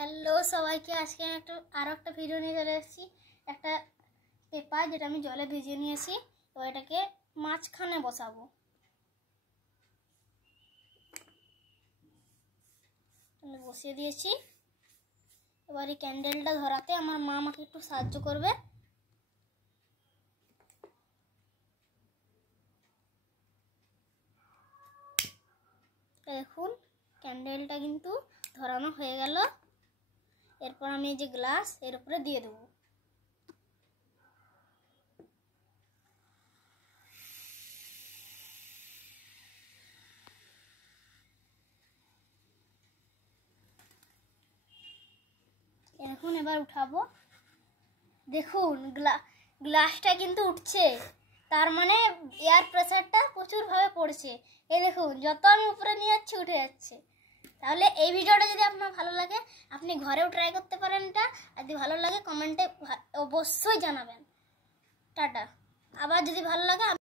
হ্যালো সবাইকে, আজকে আমি আরও একটা ভিডিও নিয়ে চলে এসেছি। একটা পেপার যেটা আমি জলে ভিজিয়ে নিয়েছি, তো এটাকে মাঝখানে বসাবো। আমি বসিয়ে দিয়েছি। এবার এই ক্যান্ডেলটা ধরাতে আমার মা আমাকে একটু সাহায্য করবে। দেখুন, ক্যান্ডেলটা কিন্তু ধরানো হয়ে গেল। এরপর আমি এই যে গ্লাস এর উপরে দিয়ে দেবো। এখন এবার উঠাবো। দেখুন, গ্লাসটা কিন্তু উঠছে, তার মানে এয়ার প্রেসারটা প্রচুরভাবে পড়ছে। এই দেখুন, যত আমি উপরে নিয়ে যাচ্ছি উঠে যাচ্ছে। তাহলে এই ভিডিওটা যদি আপনার ভালো লাগে, আপনি ঘরেও ট্রাই করতে পারেন এটা। আর যদি ভালো লাগে কমেন্টে অবশ্যই জানাবেন। টাটা। আবার যদি ভালো লাগে